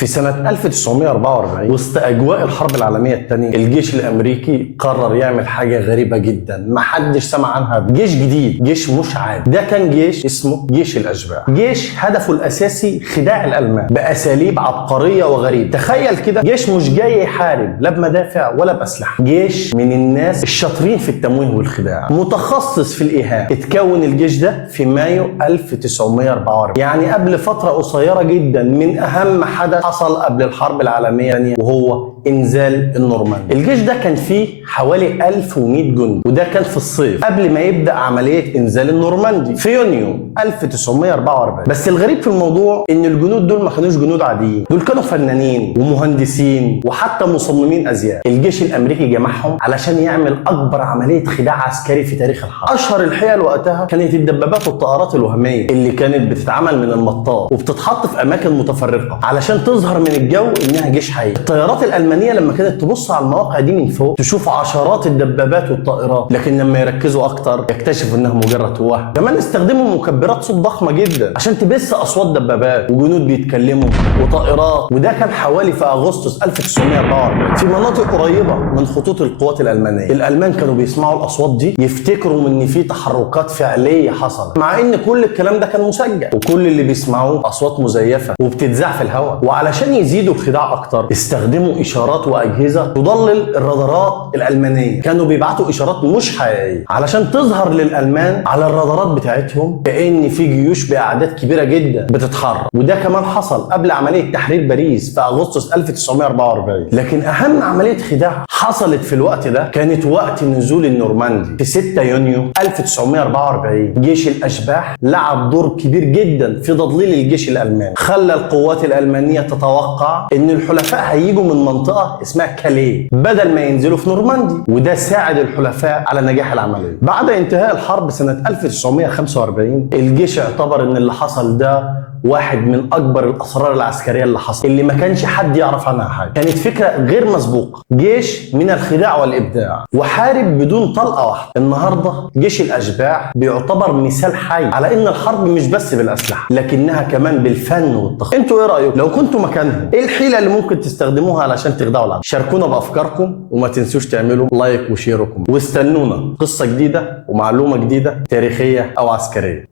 في سنة 1944 وسط أجواء الحرب العالمية الثانية الجيش الأمريكي قرر يعمل حاجة غريبة جدا محدش سمع عنها. جيش جديد، جيش مش عادي. ده كان جيش اسمه جيش الأشباح. جيش هدفه الأساسي خداع الألمان بأساليب عبقرية وغريبة. تخيل كده، جيش مش جاي يحارب لا بمدافع ولا بأسلحة، جيش من الناس الشاطرين في التمويه والخداع، متخصص في الإيهام. اتكون الجيش ده في مايو 1944، يعني قبل فترة قصيرة جدا من أهم حدث حصل قبل الحرب العالمية الثانية، وهو انزال النورماندي. الجيش ده كان فيه حوالي 1100 جندي، وده كان في الصيف قبل ما يبدأ عملية انزال النورماندي في يونيو 1944. بس الغريب في الموضوع ان الجنود دول ما كانوش جنود عاديين، دول كانوا فنانين ومهندسين وحتى مصممين ازياء. الجيش الامريكي جمعهم علشان يعمل اكبر عملية خداع عسكري في تاريخ الحرب. اشهر الحيل وقتها كانت الدبابات والطائرات الوهمية اللي كانت بتتعمل من المطاط وبتتحط في اماكن متفرقة علشان تظهر من الجو انها جيش حي. الطيارات الالمانيه لما كانت تبص على المواقع دي من فوق تشوف عشرات الدبابات والطائرات، لكن لما يركزوا اكتر يكتشفوا انها مجرد وهم. كمان استخدموا مكبرات صوت ضخمه جدا عشان تبث اصوات دبابات وجنود بيتكلموا وطائرات، وده كان حوالي في اغسطس 1944 في مناطق قريبه من خطوط القوات الالمانيه. الالمان كانوا بيسمعوا الاصوات دي يفتكروا ان في تحركات فعليه حصلت، مع ان كل الكلام ده كان مسجل وكل اللي بيسمعوه اصوات مزيفه وبتتذاع في الهواء. وعلشان يزيدوا الخداع اكتر استخدموا اشارات واجهزه تضلل الرادارات الالمانيه. كانوا بيبعتوا اشارات مش حقيقيه علشان تظهر للالمان على الرادارات بتاعتهم كأن في جيوش باعداد كبيره جدا بتتحرك. وده كمان حصل قبل عمليه تحرير باريس في اغسطس 1944. لكن اهم عمليه خداع حصلت في الوقت ده كانت وقت نزول النورماندي في 6 يونيو 1944. جيش الاشباح لعب دور كبير جدا في تضليل الجيش الالماني، خلى القوات الالمانيه تتوقع ان الحلفاء هيجوا من منطقه اسمها كاليه بدل ما ينزلوا في نورماندي، وده ساعد الحلفاء على نجاح العمليه. بعد انتهاء الحرب سنه 1945 الجيش اعتبر ان اللي حصل ده واحد من اكبر الاسرار العسكريه اللي حصل، اللي ما كانش حد يعرف عنها حاجه. كانت فكره غير مسبوقه، جيش من الخداع والابداع، وحارب بدون طلقه واحده. النهارده جيش الاشباح بيعتبر مثال حي على ان الحرب مش بس بالاسلحه لكنها كمان بالفن والتخطيط. انتوا ايه رايكم؟ لو كنتوا مكانهم ايه الحيله اللي ممكن تستخدموها علشان تخدعوا العالم؟ شاركونا بافكاركم وما تنسوش تعملوا لايك وشيركم، واستنونا قصه جديده ومعلومه جديده تاريخيه او عسكريه.